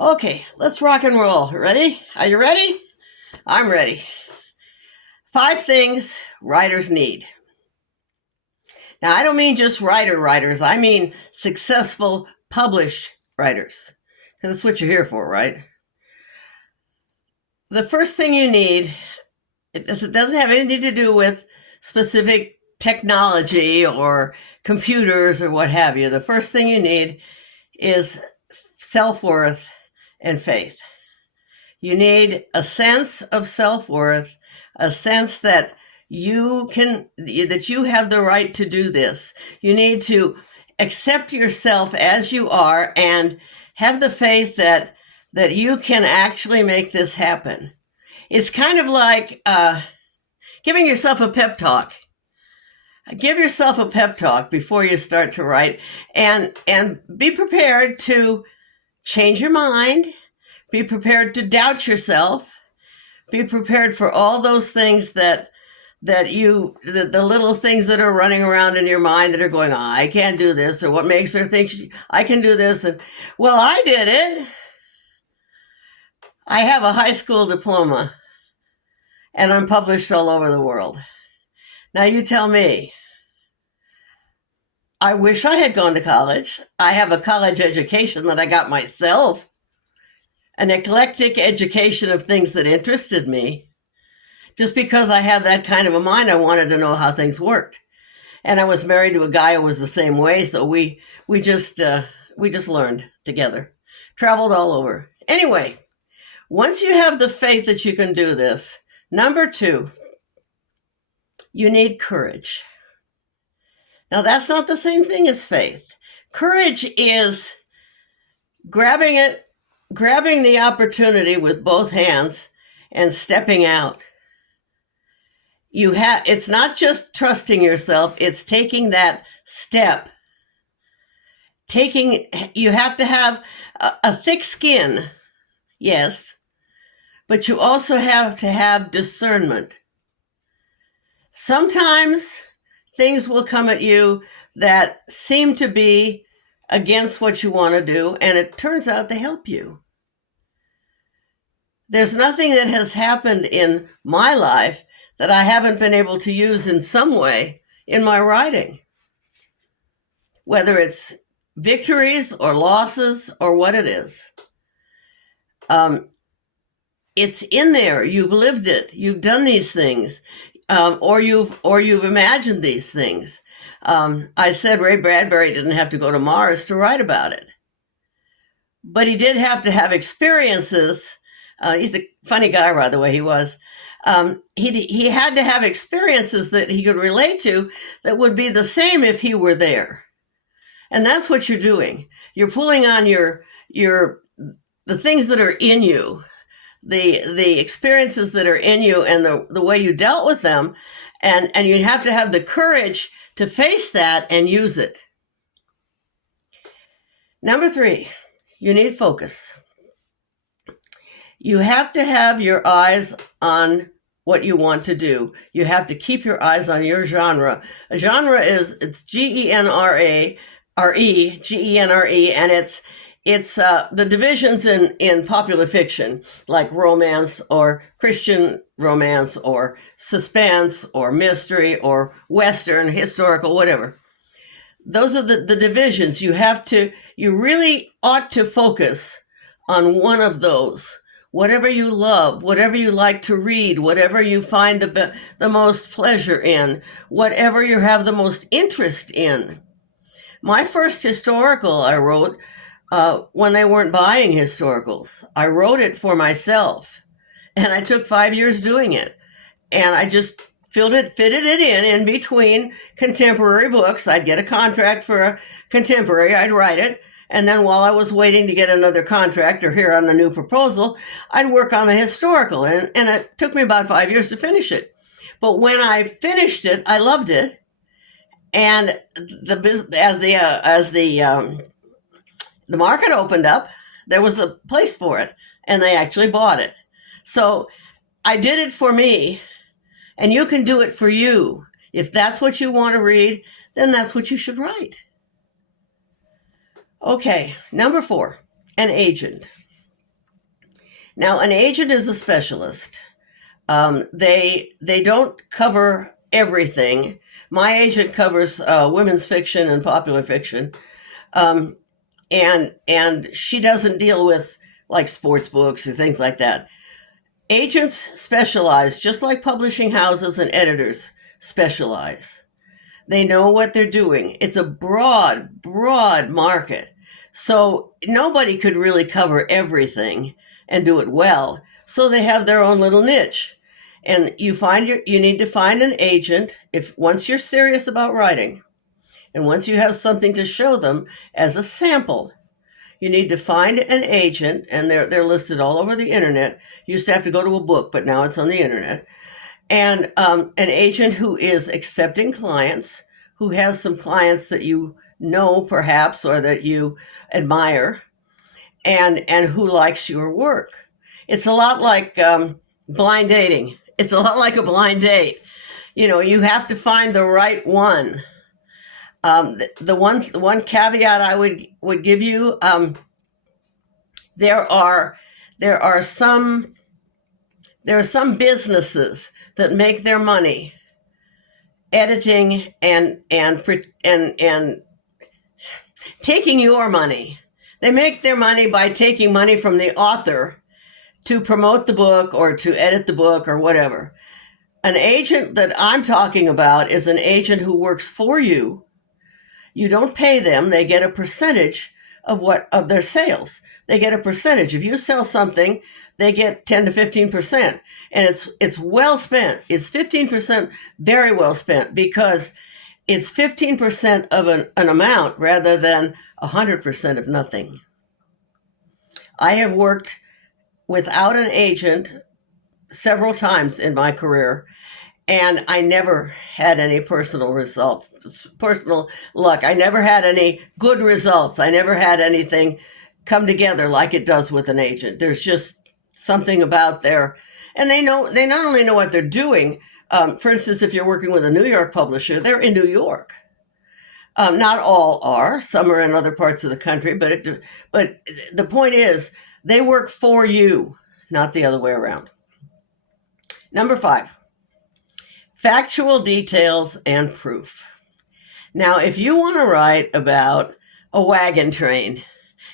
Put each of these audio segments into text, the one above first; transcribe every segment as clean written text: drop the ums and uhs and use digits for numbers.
Okay, let's rock and roll. Ready? Are you ready? I'm ready. 5 things writers need. Now, I don't mean just writers. I mean successful published writers. Because that's what you're here for, right? The first thing you need, it doesn't have anything to do with specific technology or computers or what have you. The first thing you need is self-worth and faith. You need a sense of self-worth, a sense that you have the right to do this. You need to accept yourself as you are and have the faith that you can actually make this happen. It's kind of like giving yourself a pep talk. Give yourself a pep talk before you start to write, and be prepared to change your mind. Be prepared to doubt yourself. Be prepared for all those things the little things that are running around in your mind that are going, oh, I can't do this, or what makes her think I can do this. And, well, I did it. I have a high school diploma, and I'm published all over the world. Now, you tell me. I wish I had gone to college. I have a college education that I got myself, an eclectic education of things that interested me. Just because I have that kind of a mind, I wanted to know how things worked. And I was married to a guy who was the same way, so we just learned together, traveled all over. Anyway, once you have the faith that you can do this, number 2, you need courage. Now, that's not the same thing as faith. Courage is grabbing the opportunity with both hands and stepping out. It's not just trusting yourself, it's taking that step. You have to have a thick skin, yes, but you also have to have discernment. Sometimes things will come at you that seem to be against what you want to do, and it turns out they help you. There's nothing that has happened in my life that I haven't been able to use in some way in my writing, whether it's victories or losses or what it is. It's in there. You've lived it. You've done these things. Or you've imagined these things. I said Ray Bradbury didn't have to go to Mars to write about it, but he did have to have experiences. He's a funny guy, by the way. He was. He had to have experiences that he could relate to that would be the same if he were there. And that's what you're doing. You're pulling on the things that are in you, the experiences that are in you, and the way you dealt with them, and you have to have the courage to face that and use it. Number 3, you need focus. You have to have your eyes on what you want to do. You have to keep your eyes on your genre. A genre it's Genre, and it's the divisions in popular fiction, like romance or Christian romance or suspense or mystery or Western, historical, whatever. Those are the divisions. You really ought to focus on one of those. Whatever you love, whatever you like to read, whatever you find the most pleasure in, whatever you have the most interest in. My first historical I wrote when they weren't buying historicals. I wrote it for myself, and I took 5 years doing it. And I just fitted it in between contemporary books. I'd get a contract for a contemporary, I'd write it, and then while I was waiting to get another contract or hear on a new proposal, I'd work on the historical, and it took me about 5 years to finish it. But when I finished it, I loved it, and the market opened up, there was a place for it, and they actually bought it. So I did it for me, and you can do it for you. If that's what you want to read, then that's what you should write. Okay, number 4, an agent. Now, an agent is a specialist. They don't cover everything. My agent covers women's fiction and popular fiction, um, and she doesn't deal with like sports books or things like that. Agents specialize, just like publishing houses and editors specialize. They know what they're doing. It's a broad, broad market. So nobody could really cover everything and do it well. So they have their own little niche. And you need to find an agent if once you're serious about writing and once you have something to show them as a sample. You need to find an agent, and they're listed all over the internet. You used to have to go to a book, but now it's on the internet. And an agent who is accepting clients, who has some clients that you know perhaps or that you admire, and who likes your work. It's a lot like blind dating. It's a lot like a blind date. You have to find the right one. The one caveat I would give you, there are some businesses that make their money editing and taking your money. They make their money by taking money from the author to promote the book or to edit the book or whatever. An agent that I'm talking about is an agent who works for you. You don't pay them. They get a percentage of their sales. They get a percentage. If you sell something, they get 10 to 15%. And it's well spent. It's 15% very well spent because it's 15% of an amount rather than 100% of nothing. I have worked without an agent several times in my career, and I never had any personal luck. I never had any good results. I never had anything come together like it does with an agent. There's just something about and they not only know what they're doing. For instance, if you're working with a New York publisher, they're in New York. Not all are. Some are in other parts of the country, but the point is they work for you, not the other way around. Number 5. Factual details and proof. Now, if you want to write about a wagon train,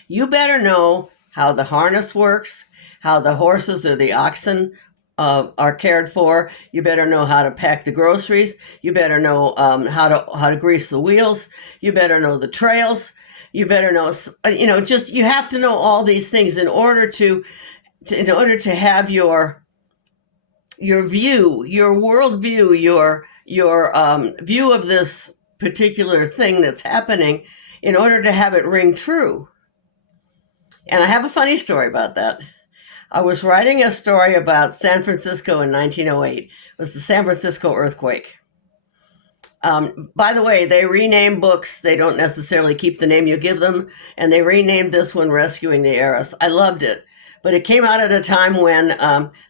you better know how the harness works, how the horses or the oxen are cared for. You better know how to pack the groceries. You better know how to grease the wheels. You better know the trails. You better know, you have to know all these things in order to have your view, your worldview, your view of this particular thing that's happening in order to have it ring true. And I have a funny story about that. I was writing a story about San Francisco in 1908. It was the San Francisco earthquake. By the way, they rename books. They don't necessarily keep the name you give them. And they renamed this one Rescuing the Heiress. I loved it. But it came out at a time when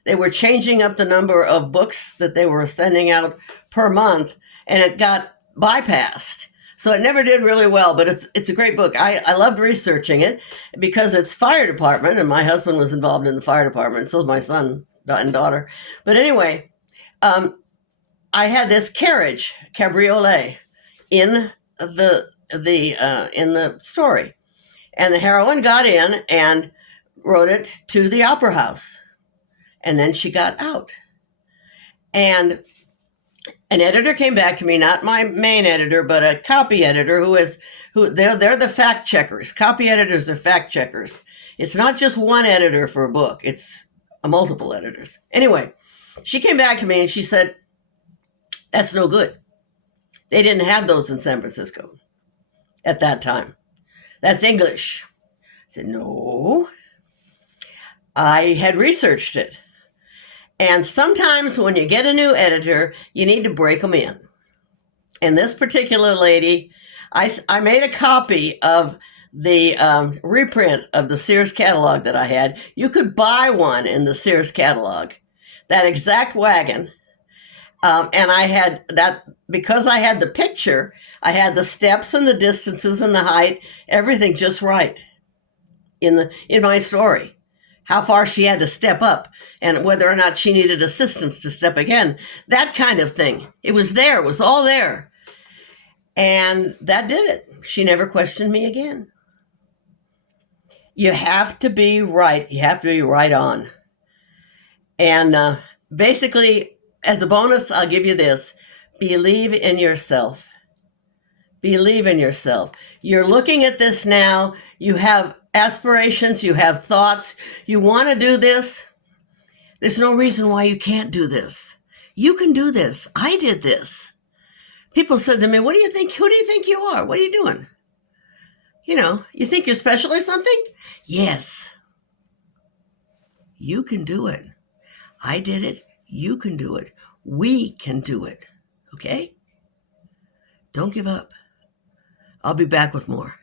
they were changing up the number of books that they were sending out per month, and it got bypassed. So it never did really well, but it's a great book. I loved researching it because it's fire department, and my husband was involved in the fire department, so was my son and daughter. But anyway, I had this cabriolet, in the story, and the heroine got in and wrote it to the opera house, and then she got out. And an editor came back to me, not my main editor, but a copy editor they're the fact checkers. Copy editors are fact checkers. It's not just one editor for a book. It's multiple editors. Anyway, she came back to me and she said, "That's no good. They didn't have those in San Francisco at that time. That's English." I said, "No." I had researched it. And sometimes when you get a new editor, you need to break them in. And this particular lady, I made a copy of the reprint of the Sears catalog that I had. You could buy one in the Sears catalog, that exact wagon. And I had that, because I had the picture, I had the steps and the distances and the height, everything just right in my story. how far she had to step up and whether or not she needed assistance to step again. That kind of thing. It was there. It was all there. And that did it. She never questioned me again. You have to be right. You have to be right on. And basically, as a bonus, I'll give you this. Believe in yourself. Believe in yourself. You're looking at this now. You have aspirations. You have thoughts. You want to do this. There's no reason why you can't do this. You can do this. I did this. People said to me, what do you think? Who do you think you are? What are you doing? You think you're special or something? Yes. You can do it. I did it. You can do it. We can do it. Okay? Don't give up. I'll be back with more.